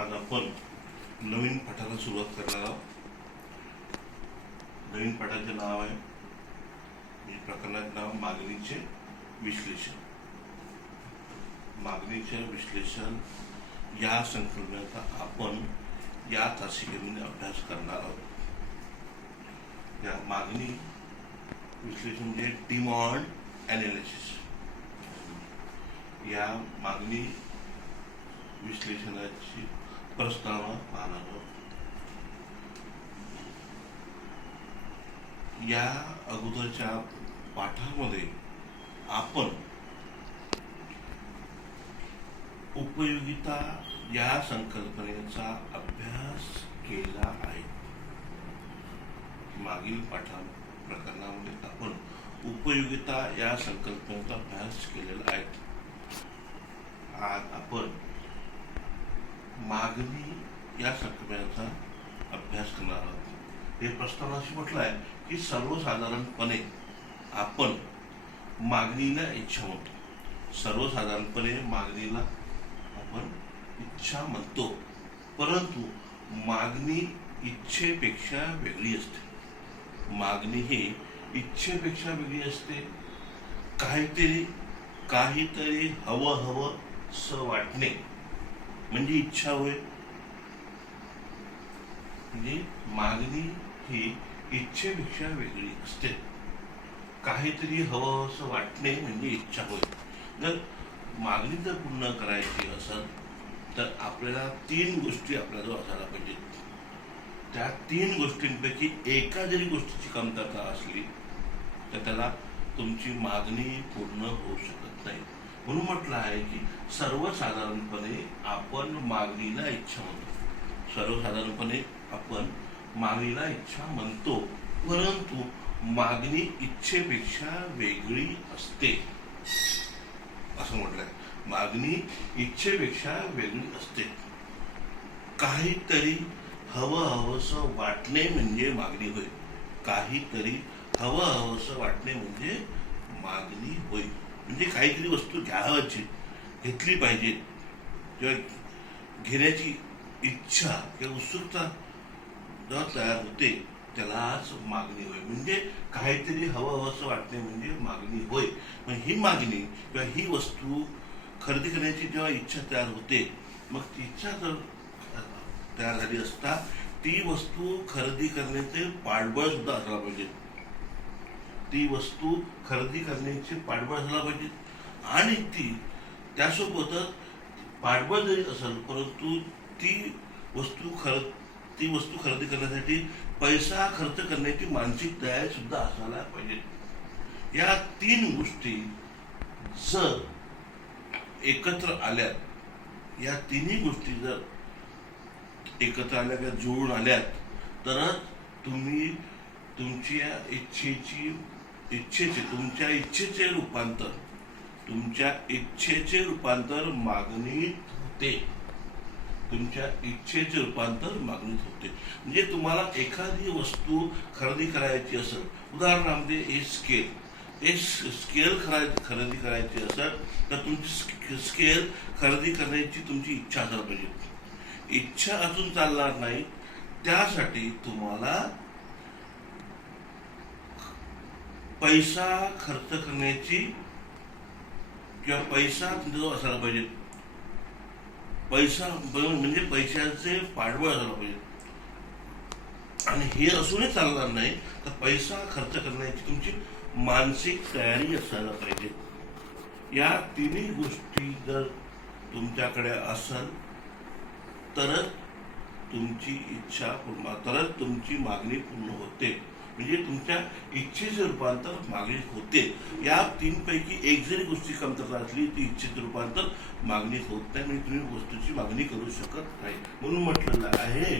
आज आपण नवीन पाठाला सुरुवात करणार आहोत. नवीन पाठाचे नाव आहे, प्रकरणाचे नाव मागणीचे विश्लेषण. मागणीचे विश्लेषण या संकल्पनेचा आपण या तासिकेमध्ये अभ्यास करणार आहोत. या मागणी विश्लेषण म्हणजे डिमांड ॲनालिसिस. या मागणी विश्लेषणाची प्रस्तावना पाहणार आहोत. या अगोदरच्या पाठामध्ये आपण उपयोगिता या संकल्पनेचा अभ्यास केला आहे. मागील प्रकरणामध्ये आपण उपयोगिता या संकल्पनेचा अभ्यास केलेला आहे. आज आपण मागणी या संकल्पनेचा अभ्यास करणार आहोत. हे प्रस्तावना अशी म्हटलं आहे की सर्वसाधारणपणे आपण मागणीला इच्छा म्हणतो. सर्वसाधारणपणे मागणीला आपण इच्छा म्हणतो, परंतु मागणी इच्छेपेक्षा वेगळी असते. मागणी ही इच्छेपेक्षा वेगळी असते. काहीतरी हवं असं वाटणे म्हणजे इच्छा होय. म्हणजे मागणी ही इच्छेपेक्षा वेगळी असते. काहीतरी हवं असं वाटणे म्हणजे इच्छा होय. जर मागणी जर पूर्ण करायची असेल तर आपल्याला 3 गोष्टी आपल्याजवळ असायला पाहिजेत. त्या 3 गोष्टींपैकी एका जरी गोष्टीची कमतरता असली तर त्याला तुमची मागणी पूर्ण होऊ शकत नाही. म्हणून म्हटलं आहे की सर्वसाधारणपणे आपण मागणीला इच्छा म्हणतो. सर्वसाधारणपणे आपण मागणीला इच्छा म्हणतो, परंतु मागणी इच्छेपेक्षा वेगळी असते असं म्हटलंय. मागणी इच्छेपेक्षा वेगळी असते. काहीतरी हवंसं वाटणे म्हणजे मागणी होय. काहीतरी हवंसं वाटणे म्हणजे मागणी होय. म्हणजे काहीतरी वस्तू घ्यावायची, घेतली पाहिजे किंवा घेण्याची इच्छा किंवा उत्सुकता जेव्हा तयार होते त्यालाच मागणी होय. म्हणजे काहीतरी हवंसं वाटणे म्हणजे मागणी होय. मग ही मागणी किंवा ही वस्तू खरेदी करण्याची जेव्हा इच्छा तयार होते, मग ती इच्छा जर तयार झाली असता ती वस्तू खरेदी करण्याचे पाठबळ सुद्धा असला पाहिजे. ती वस्तू खरेदी करण्याचे पाठबळ असला पाहिजे. आणि ती त्यासोबतच पाठबळ जरी असेल, परंतु ती वस्तू खरेदी करण्यासाठी पैसा खर्च करण्याची मानसिक तयारी सुद्धा असायला पाहिजे. या 3 गोष्टी जर एकत्र आल्यात, या 3ही गोष्टी जर एकत्र आल्या किंवा जुळून आल्यात, तरच तुम्ही तुमच्या इच्छेचे रूपांतर मागणीत होते. तुमच्या इच्छेचे रूपांतर मागणीत होते. म्हणजे तुम्हाला एखादी वस्तू खरेदी करायची असेल, उदाहरणामध्ये स्केल खरेदी करायची असेल तर तुमची स्केल खरेदी करण्याची तुमची इच्छा असायला पाहिजे. इच्छा अजून चालणार नाही. त्यासाठी तुम्हाला पैसा खर्च करण्याची किंवा पैसा तुमच्याजवळ असायला पाहिजे. पैसा म्हणजे पैशाचे पाठबळ असायला पाहिजे. आणि हे असूनही चालणार नाही तर पैसा खर्च करण्याची तुमची मानसिक तयारी असायला पाहिजे. या 3ही गोष्टी जर तुमच्याकडे असेल तरच तुमची तरच तुमची मागणी पूर्ण होते. म्हणजे तुमच्या इच्छेचे रूपांतर मागणीत होते. या 3 पैकी एक जरी गोष्टी कमतरता असली ती इच्छेचे रूपांतर मागणीत होत नाही. म्हणजे तुम्ही वस्तूची मागणी करू शकत नाही. म्हणून म्हटलेलं आहे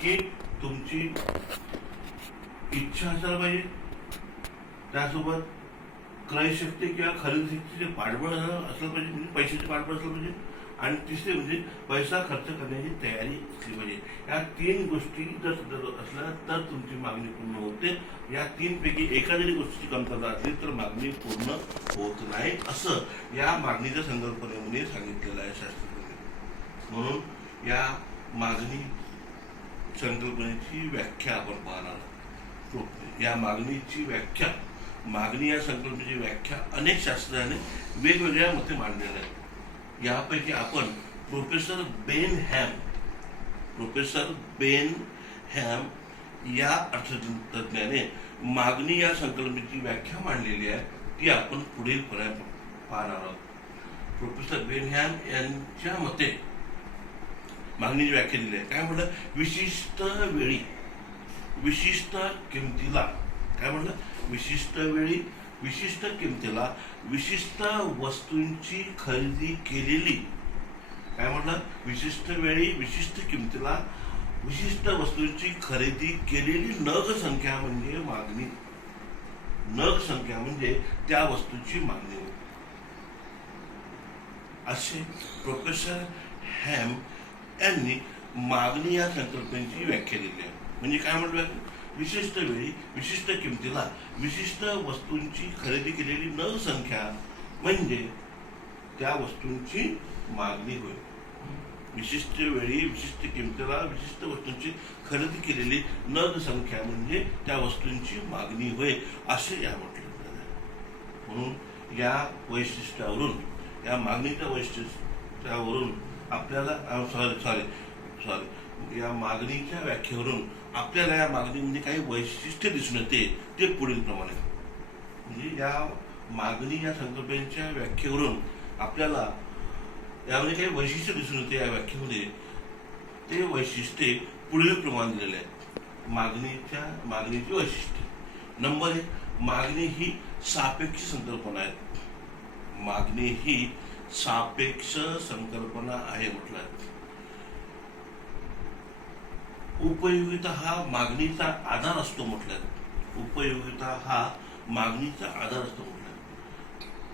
की तुमची इच्छा असायला पाहिजे, त्यासोबत क्रयशक्ती किंवा खरेदी शक्तीचे पाठबळ असलं पाहिजे, म्हणजे पैशाचे पाठबळ असलं पाहिजे. आणि तिसरे म्हणजे पैसा खर्च करण्याची तयारी असली पाहिजे. या 3 गोष्टी जर असल्या तर तुमची मागणी पूर्ण होते. या 3 पैकी एका जरी गोष्टीची कमतरता असली तर मागणी पूर्ण होत नाही, असं या मागणीच्या संकल्पनेमध्ये सांगितलेलं आहे शास्त्रज्ञांनी. म्हणून या मागणी संकल्पनेची व्याख्या आपण पाहणार आहोत. या मागणीची व्याख्या, मागणी या संकल्पनेची व्याख्या अनेक शास्त्रज्ञांनी वेगवेगळ्या मते मांडलेल्या आहेत. यापैकी आपण प्रोफेसर बेन हॅम या अर्थतज्ञाने मागणी या संकल्पनेची व्याख्या मांडलेली आहे, ती आपण पुढील पाहणार आहोत. प्रोफेसर बेन हॅम यांच्या मते मागणीची व्याख्या दिली आहे. काय म्हणलं? विशिष्ट वेळी विशिष्ट किमतीला, काय म्हणलं? विशिष्ट वेळी विशिष्ट किमतीला विशिष्ट वस्तूंची खरेदी केलेली, काय म्हणलं? विशिष्ट वेळी विशिष्ट किमतीला विशिष्ट वस्तूंची खरेदी केलेली नग संख्या म्हणजे मागणी. नग संख्या म्हणजे त्या वस्तूची मागणी होय, असे प्रोफेसर हॅम यांनी मागणी या संकल्पनेची व्याख्या दिली आहे. म्हणजे काय म्हटलं? विशिष्ट वेळी विशिष्ट किमतीला विशिष्ट वस्तूंची खरेदी केलेली न संख्या म्हणजे त्या वस्तूंची मागणी होय. विशिष्ट वेळी विशिष्ट किमतीला विशिष्ट वस्तूंची खरेदी केलेली नग संख्या म्हणजे त्या वस्तूंची मागणी होय, असे या म्हटलं आहे. म्हणून या वैशिष्ट्यावरून, या मागणीच्या वैशिष्ट्यावरून आपल्याला सॉरी या मागणीच्या व्याख्येवरून आपल्याला या मागणीमध्ये काही वैशिष्ट्य दिसून येते, ते पुढील प्रमाणे. म्हणजे या मागणी या संकल्पनेच्या व्याख्येवरून आपल्याला यामध्ये काही वैशिष्ट्य दिसून येते. या व्याख्येमध्ये ते वैशिष्ट्ये पुढील प्रमाणे दिलेले आहेत. मागणीची वैशिष्ट्ये. नंबर 1, मागणी ही सापेक्ष संकल्पना आहे. मागणी ही सापेक्ष संकल्पना आहे म्हटलं आहे. उपयोगिता हा मागणीचा आधार असतो म्हटलं आहे. उपयोगिता हा मागणीचा आधार असतो म्हटलं आहे.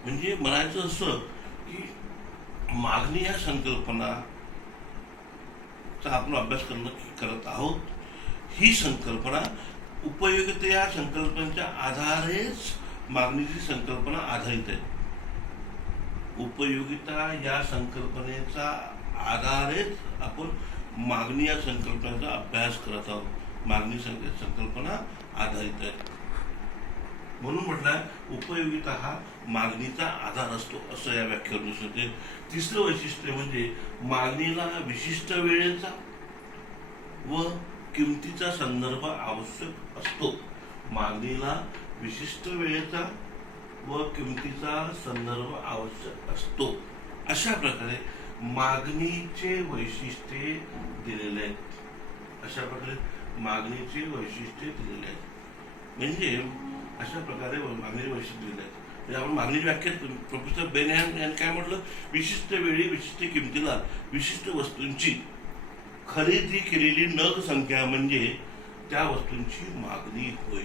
म्हणजे म्हणायचं असं की मागणी या संकल्पनाचा आपण अभ्यास करत आहोत. ही संकल्पना उपयोगिता या संकल्पनेच्या आधारेच मागणीची संकल्पना आधारित आहे. उपयोगिता या संकल्पनेचा आधारेच आपण मागणी या संकल्पनेचा अभ्यास करत आहोत. मागणी संकल्पना आधारित आहे म्हणून म्हटलं उपयोगिता हा मागणीचा आधार असतो, असं या व्याख्येवर दिसून येते. तिसरं वैशिष्ट्य म्हणजे मागणीला विशिष्ट वेळेचा व किमतीचा संदर्भ आवश्यक असतो. मागणीला विशिष्ट वेळेचा व किमतीचा संदर्भ आवश्यक असतो. अशा प्रकारे मागणीचे वैशिष्ट्ये दिलेले आहेत. अशा प्रकारे मागणीचे वैशिष्ट्ये दिलेले आहेत. म्हणजे अशा प्रकारे मागणीचे वैशिष्ट्य दिले आहेत. म्हणजे आपण मागणीची व्याख्या प्रोफेसर बेन हॅम यांनी काय म्हटलं? विशिष्ट वेळी विशिष्ट किमतीला विशिष्ट वस्तूंची खरेदी केलेली नग संख्या म्हणजे त्या वस्तूंची मागणी होय,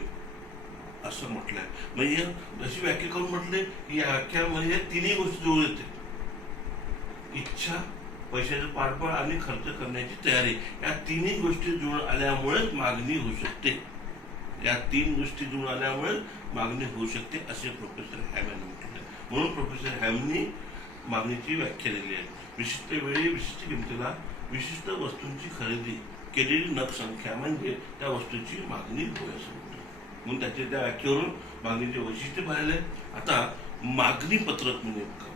असं म्हटलंय. म्हणजे अशी व्याख्या करून म्हटले की या व्याख्यामध्ये तिन्ही गोष्टी जुळून येते. इच्छा, पैशाचं पाठबळ आणि खर्च करण्याची तयारी, या तिन्ही गोष्टी जुळून आल्यामुळेच मागणी होऊ शकते. या 3 गोष्टी जुळून आल्यामुळे मागणी होऊ शकते, असे प्रोफेसर हॅम यांनी म्हटले. म्हणून प्रोफेसर हॅमनी मागणीची व्याख्या दिली आहे. विशिष्ट वेळी विशिष्ट किमतीला विशिष्ट वस्तूंची खरेदी केलेली नग संख्या म्हणजे त्या वस्तूची मागणी होय, असं म्हणतो. म्हणून त्या व्याख्येवरून मागणीचे वैशिष्ट्य पाहिले. आता मागणी पत्रक म्हणजे काय,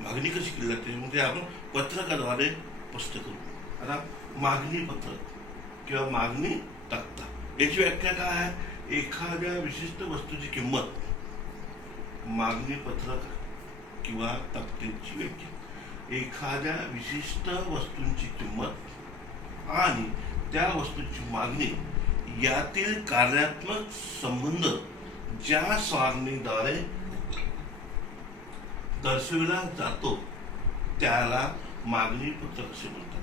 मागणी कशी केली जाते म्हणजे आपण पत्रकाद्वारे स्पष्ट करू. आता मागणी पत्रक किंवा मागणी तक्ता याची व्याख्या काय आहे? एखाद्या विशिष्ट वस्तूची किंमत, मागणी पत्रक किंवा तक्त्याची व्याख्या. एखाद्या विशिष्ट वस्तूंची किंमत आणि त्या वस्तूची मागणी यातील कार्यात्मक संबंध ज्या सारणीद्वारे दर्शविला जातो त्याला मागणी पत्रक असे म्हणतात.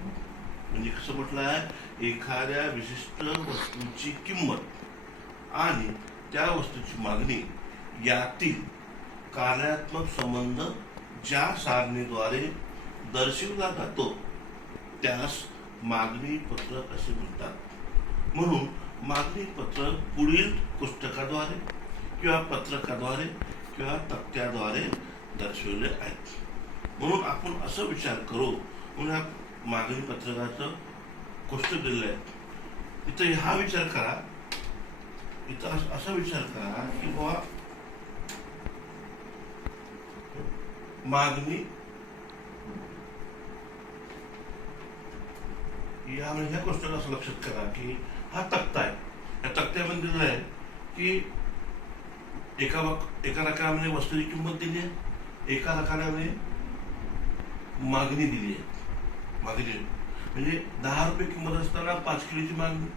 म्हणजे कसं म्हटलं आहे? एखाद्या विशिष्ट वस्तूची किंमत आणि त्या वस्तूची मागणी यातील कार्यात्मक संबंध ज्या सारणीद्वारे दर्शविला जातो त्यास मागणी पत्रक असे म्हणतात. म्हणून मागणी पत्रक पुढील पुस्तकाद्वारे किंवा पत्रकाद्वारे किंवा तक्त्याद्वारे दर्शविले आहेत. म्हणून आपण असं विचार करू, म्हणजे मागणी पत्रकाचं कोष्टक दिलेलं आहे. इथं हा विचार करा, इथं असा विचार करा की बाबा मागणी ह्या कोष्टकाचं असं लक्षात करा की हा तक्ता आहे. या तक्त्यामध्ये दिलेलं आहे की एका रकाने वस्तूची किंमत दिली आहे, एका रकाने मागणी दिली आहे. मागणी म्हणजे 10 रुपये किंमत असताना 5 किलोची मागणी,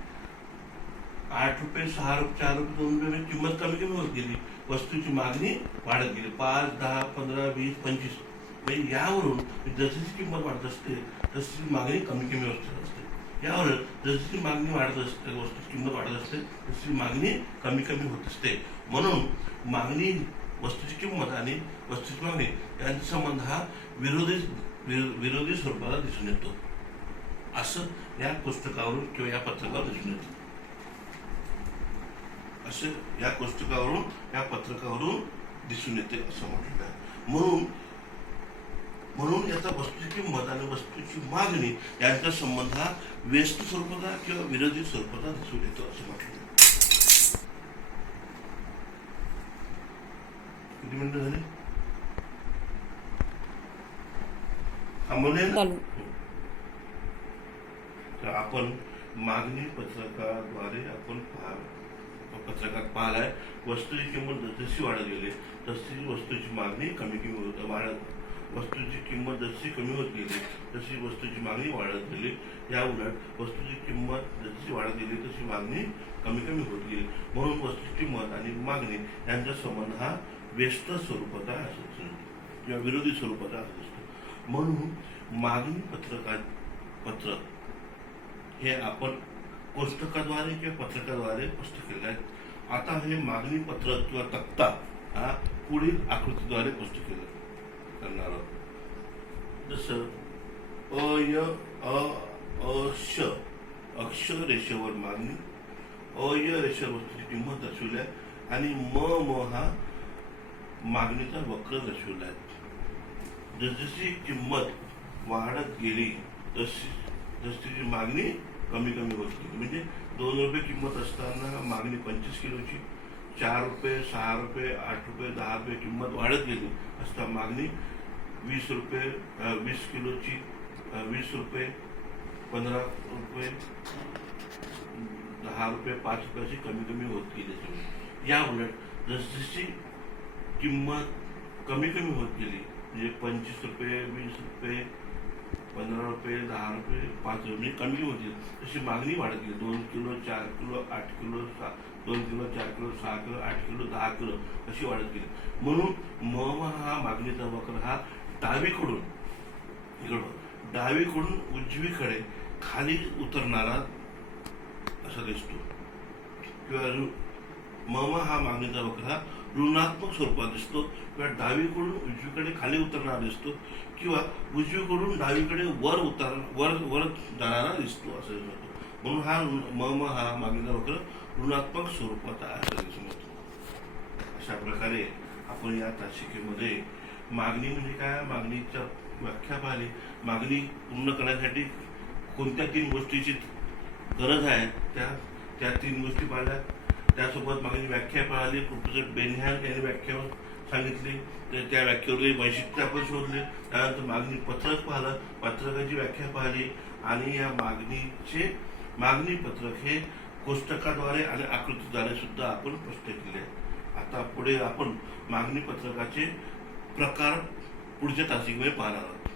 8 रुपये, 6 रुपये, 4 रुपये, 2 रुपये किंमत कमी कमी होत गेली, वस्तूची मागणी वाढत गेली. 5, 10, 15, 20, 25 म्हणजे यावरून जशी किंमत वाढत असते तशी मागणी कमी कमी होत असते. यावर जशी मागणी वाढत असते, वस्तूची किंमत वाढत असते तशी मागणी कमी कमी होत असते. म्हणून मागणी, वस्तूची किंमत आणि वस्तूची मागणी यांचा संबंध हा विरोधी स्वरूपाला दिसून येतो, असं या पुस्तकावरून किंवा या पत्रकावर दिसून येतं. असं या पुस्तकावरून या पत्रकावरून दिसून येते असं म्हटलं आहे. म्हणून याचा वस्तूची किंमत आणि वस्तूची मागणी यांचा संबंध हा व्यस्त स्वरूपाचा किंवा विरोधी स्वरूपाचा दिसून येतो असं म्हटलं. किती मिनिटं झाली? थांबवले ना? तर आपण मागणी पत्रकाद्वारे आपण पत्रकात पाहिलाय, वस्तूची किंमत जशी वाढत गेली तशी वस्तूची मागणी कमी कमी वस्तूची किंमत जशी कमी होत गेली तशी वस्तूची मागणी वाढत गेली. या उलट वस्तूची किंमत जशी वाढत गेली तशी मागणी कमी कमी होत गेली. म्हणून वस्तूची किंमत आणि मागणी यांचा संबंध हा व्यस्त स्वरूपाचा असतो किंवा विरोधी स्वरूपाचा असतो. म्हणून मागणी पत्रक हे आपण कोष्टकाद्वारे किंवा पत्रकाद्वारे स्पष्ट केले आहे. आता हे मागणी पत्रक किंवा तक्ता हा पुढील आकृतीद्वारे स्पष्ट करणार आहोत. जसं श अक्षर रेषेवर मागणी, अय रेषेवर वस्तूची किंमत दर्शवली आहे आणि म हा मागणीचा वक्र दर्शवला आहे. जसजशी किंमत वाढत गेली तशी मागणी कमी कमी होत गेली. म्हणजे 2 रुपये किंमत असताना मागणी 25 किलोची, 4 रुपये, 6 रुपये, 8 रुपये, 10 रुपये किंमत वाढत गेली असता मागणी 20 रुपये, 20 किलोची, 20 रुपये, 15 रुपये, 10 रुपये, 5 रुपयाची कमी कमी होत गेली. या उलट जसजशी किंमत कमी कमी होत गेली म्हणजे 25 रुपये, 20 रुपये, 15 रुपये, 10 रुपये, 5 रुपये कमी होती तशी मागणी वाढत गेली. 2 kilo, 4 kilo, 8 kilo, 2 kilo, 4 kilo, 6 kilo, 8 kilo, 10 kilo अशी वाढत गेली. म्हणून हा मागणीचा वक्र हा डावीकडून उजवीकडे खाली उतरणारा असा दिसतो. किंवा हा मागणीचा वक्र हा ऋणात्मक स्वरूपात दिसतो किंवा डावीकडून उजवीकडे खाली उतरणारा दिसतो किंवा उजवीकडून डावीकडे वर जाणारा दिसतो असं म्हणतो. म्हणून हा मागणीचा वक्र ऋणात्मक स्वरूपाचा असं दिसून येतो. अशा प्रकारे आपण या तासिकेमध्ये मागणी म्हणजे काय, मागणीच्या व्याख्या पाहिली, मागणी पूर्ण करण्यासाठी कोणत्या 3 गोष्टीची गरज आहे त्या 3 गोष्टी पाहिल्या. त्यासोबत मागणी व्याख्या पाहिली, प्रोफेसर बेनहॅन यांनी व्याख्या सांगितली, तर त्या व्याख्येवरली वैशिष्ट्य आपण शोधले. त्यानंतर मागणी पत्रक पाहिलं, पत्रकाची व्याख्या पाहिली आणि या मागणी पत्रक हे कोष्टकाद्वारे आणि आकृतीद्वारे सुद्धा आपण स्पष्ट केले. आता पुढे आपण मागणी पत्रकाचे प्रकार पुढच्या तासिकेमध्ये पाहणार आहोत.